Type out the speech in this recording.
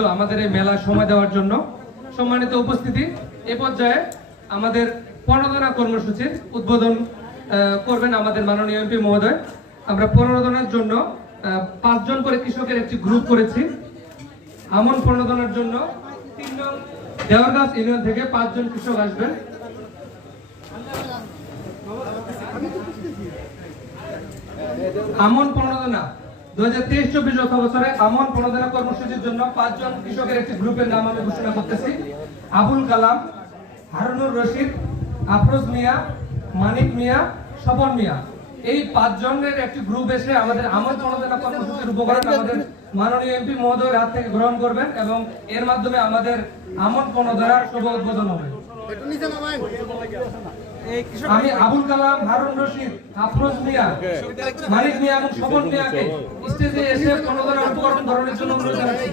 মধ্যে আমাদের এই মেলায় সময় দেওয়ার জন্য। সম্মানিত উপস্থিতি, এ পর্যায়ে আমাদের প্রণোদনা কর্মসূচির উদ্বোধন করবেন আমাদের মাননীয় এমপি মহোদয়। আমরা প্রণোদনার জন্য 5 জন করে কৃষকের একটি গ্রুপ করেছি। আমন প্রণোদনার জন্য 3 নং দেওয়ারগাছ ইউনিয়ন থেকে 5 জন কৃষক আসবেন। আমন প্রণোদনা 2023-24 অর্থ বছরে আমন প্রণোদনা কর্মসূচির জন্য 5 জন কৃষকের একটি গ্রুপের নাম আমি ঘোষণা করতেছি। আবুল কালাম, হারুনুর রশিদ, আফরোজ মিয়া, মানিক মিয়া, স্বপন মিয়া। এই 5 জনের একটি গ্রুপ এসে আমাদের আমন প্রণোদনা কর্মসূচির উপকরণ আমাদের মাননীয় এমপি মহোদয়ের হাত থেকে গ্রহণ করবেন এবং এর মাধ্যমে আমাদের আমন প্রণোদনার শুভ উদ্বোধন হবে। আমি আবুল কালাম, হারুন রশিদ, আফরোজ মিয়া, মানিক মিয়া এবং স্বপন মিয়াকে স্টেজে এসে প্রণোদনা উপকরণ গ্রহণের জন্য অনুরোধ জানাচ্ছি।